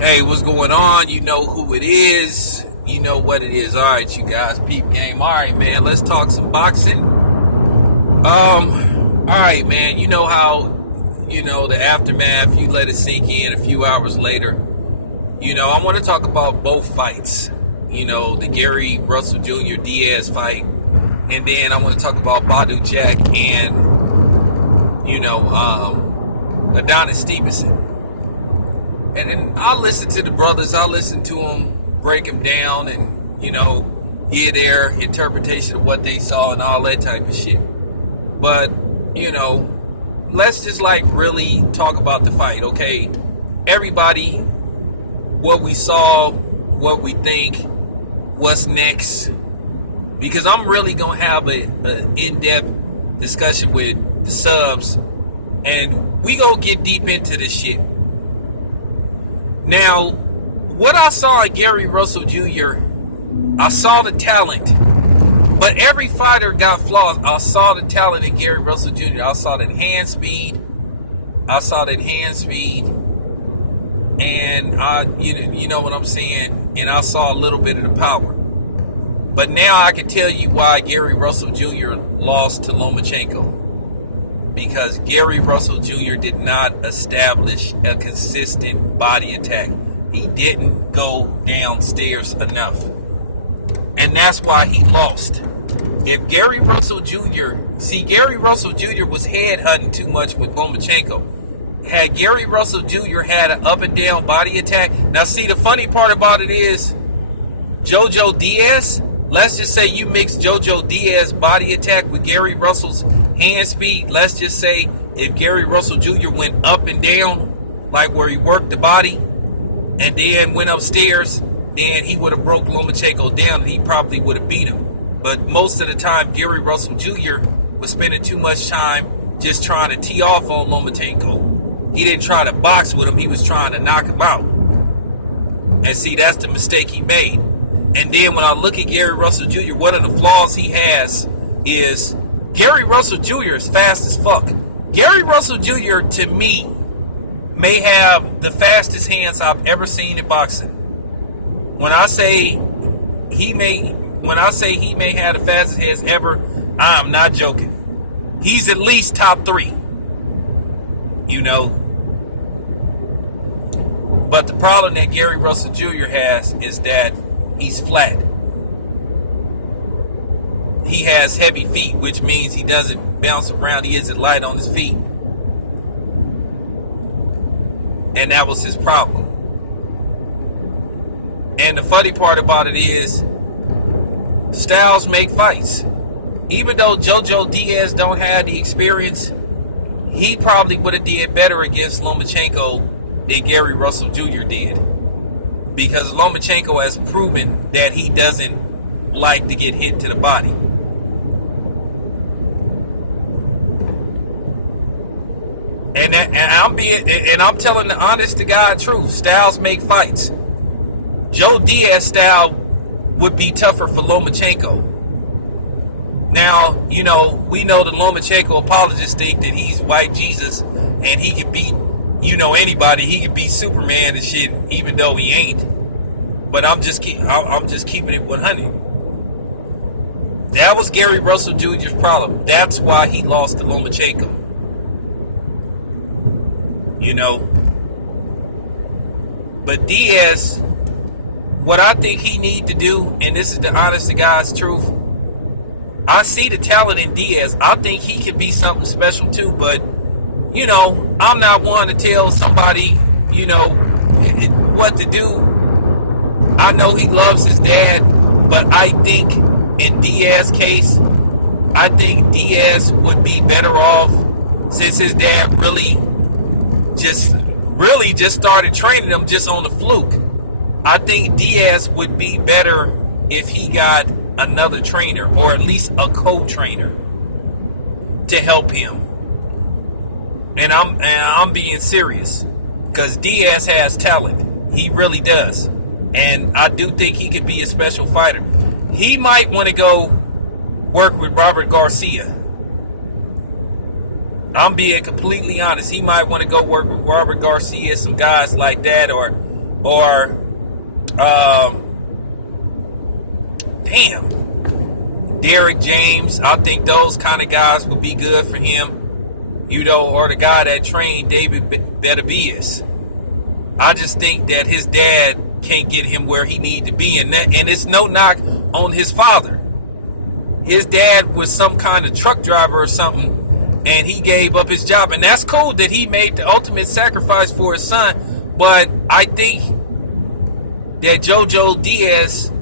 Hey, what's going on? You know who it is. You know what it is. All right, you guys, peep game. All right, man, let's talk some boxing. All right, man, you know how, the aftermath, you let it sink in a few hours later. I want to talk about both fights. The Gary Russell Jr. Diaz fight. And then I want to talk about Badu Jack and, Adonis Stevenson. And then I'll listen to the brothers. I'll listen to them, break them down, and, hear their interpretation of what they saw and all that type of shit. But, let's just really talk about the fight, okay? Everybody, what we saw, what we think, what's next. Because I'm really going to have an in-depth discussion with the subs. And we going to get deep into this shit. Now, what I saw in Gary Russell Jr., I saw the talent. But every fighter got flaws. I saw the talent in Gary Russell Jr. I saw that hand speed. And you know what I'm saying? And I saw a little bit of the power. But now I can tell you why Gary Russell Jr. lost to Lomachenko. Because Gary Russell Jr. did not establish a consistent body attack. He didn't go downstairs enough. And that's why he lost. If Gary Russell Jr. Gary Russell Jr. was headhunting too much with Lomachenko. Had Gary Russell Jr. had an up and down body attack. Now see, the funny part about it is JoJo Diaz. Let's just say you mix JoJo Diaz body attack with Gary Russell's hand speed. Let's just say if Gary Russell Jr. went up and down, like where he worked the body, and then went upstairs, then he would have broke Lomachenko down and he probably would have beat him. But most of the time, Gary Russell Jr. was spending too much time just trying to tee off on Lomachenko. He didn't try to box with him. He was trying to knock him out. And see, that's the mistake he made. And then when I look at Gary Russell Jr., one of the flaws he has is Gary Russell Jr. is fast as fuck. Gary Russell Jr. to me may have the fastest hands I've ever seen in boxing. When I say he may have the fastest hands ever, I'm not joking. He's at least top 3. But the problem that Gary Russell Jr. has is that he's flat. He has heavy feet, which means he doesn't bounce around. He isn't light on his feet. And that was his problem. And the funny part about it is, styles make fights. Even though JoJo Diaz don't have the experience, he probably would have did better against Lomachenko than Gary Russell Jr. did. Because Lomachenko has proven that he doesn't like to get hit to the body. And I'm telling the honest to God truth. Styles make fights. Joe Diaz style would be tougher for Lomachenko. Now, we know the Lomachenko apologists think that he's white Jesus and he can beat, anybody. He can beat Superman and shit, even though he ain't. But I'm just keeping it 100. That was Gary Russell Jr.'s problem. That's why he lost to Lomachenko. But Diaz, what I think he need to do, and this is the honest to God's truth, I see the talent in Diaz. I think he can be something special too, but, I'm not one to tell somebody, what to do. I know he loves his dad, but I think in Diaz's case, I think Diaz would be better off since his dad really just started training him just on the fluke. I think Diaz would be better if he got another trainer, or at least a co-trainer, to help him. And I'm being serious, because Diaz has talent. He really does. And I do think he could be a special fighter. He might want to go work with Robert Garcia. I'm being completely honest. He might want to go work with Robert Garcia, some guys like that, or or damn, Derek James. I think those kind of guys would be good for him, or the guy that trained David Benavides. I just think that his dad can't get him where he need to be, and it's no knock on his father. His dad was some kind of truck driver or something, and he gave up his job, and that's cool that he made the ultimate sacrifice for his son. But I think that JoJo Diaz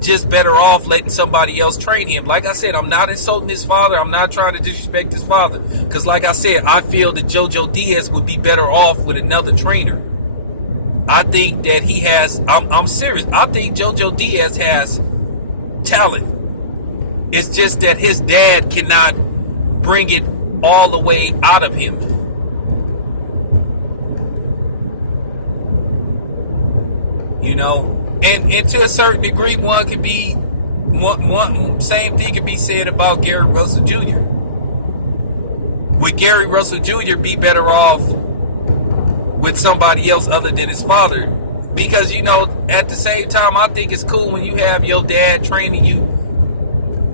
just better off letting somebody else train him. Like I said, I'm not insulting his father. I'm not trying to disrespect his father, because like I said, I feel that JoJo Diaz would be better off with another trainer. I think that he has, I'm serious, I think JoJo Diaz has talent. It's just that his dad cannot bring it all the way out of him. And to a certain degree, one same thing could be said about Gary Russell Jr. Would Gary Russell Jr. be better off with somebody else other than his father? Because, at the same time, I think it's cool when you have your dad training you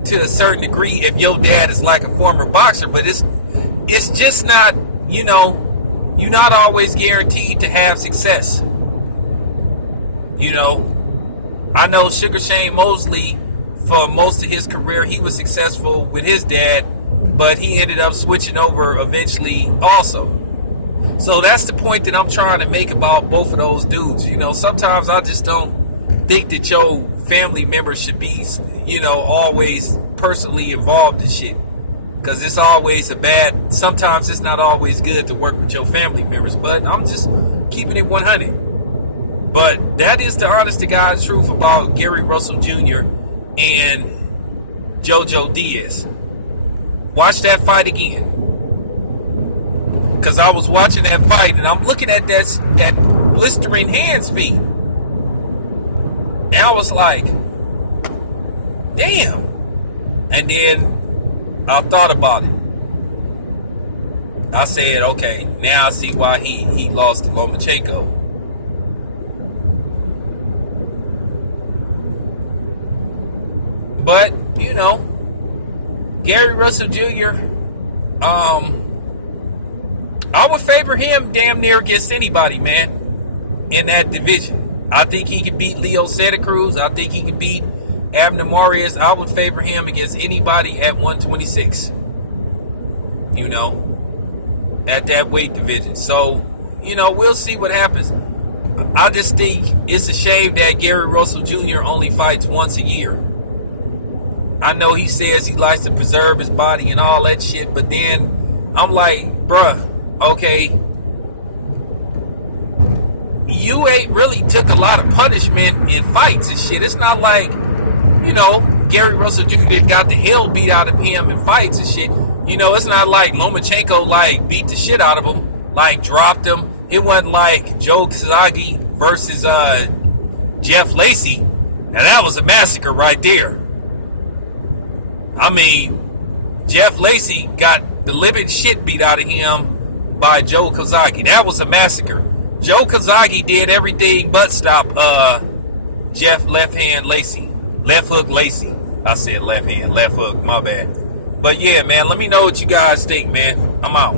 to a certain degree if your dad is like a former boxer, but it's just not, you're not always guaranteed to have success. I know Sugar Shane Mosley, for most of his career, he was successful with his dad, but he ended up switching over eventually also. So that's the point that I'm trying to make about both of those dudes. Sometimes I just don't think that your family members should be, always personally involved in shit. Because it's always sometimes it's not always good to work with your family members. But I'm just keeping it 100. But that is the honest to God's truth about Gary Russell Jr. and JoJo Diaz. Watch that fight again. Because I was watching that fight and I'm looking at that blistering hand speed. And I was like, damn. And then I thought about it. I said, okay, now I see why he lost to Lomachenko. But, Gary Russell Jr., I would favor him damn near against anybody, man, in that division. I think he could beat Leo Santa Cruz. I think he could beat Abner Marius. I would favor him against anybody at 126, at that weight division. So, we'll see what happens. I just think it's a shame that Gary Russell Jr. only fights once a year. I know he says he likes to preserve his body and all that shit, but then I'm like, bruh, okay, you ain't really took a lot of punishment in fights and shit. It's not like, Gary Russell Jr. got the hell beat out of him in fights and shit. It's not like Lomachenko, beat the shit out of him, dropped him. It wasn't like Joe Kozaki versus Jeff Lacey. Now, that was a massacre right there. I mean, Jeff Lacey got the living shit beat out of him by Joe Kozaki. That was a massacre. Joe Kozaki did everything but stop Jeff left hook Lacey. I said left hook, my bad. But yeah, man, let me know what you guys think, man. I'm out.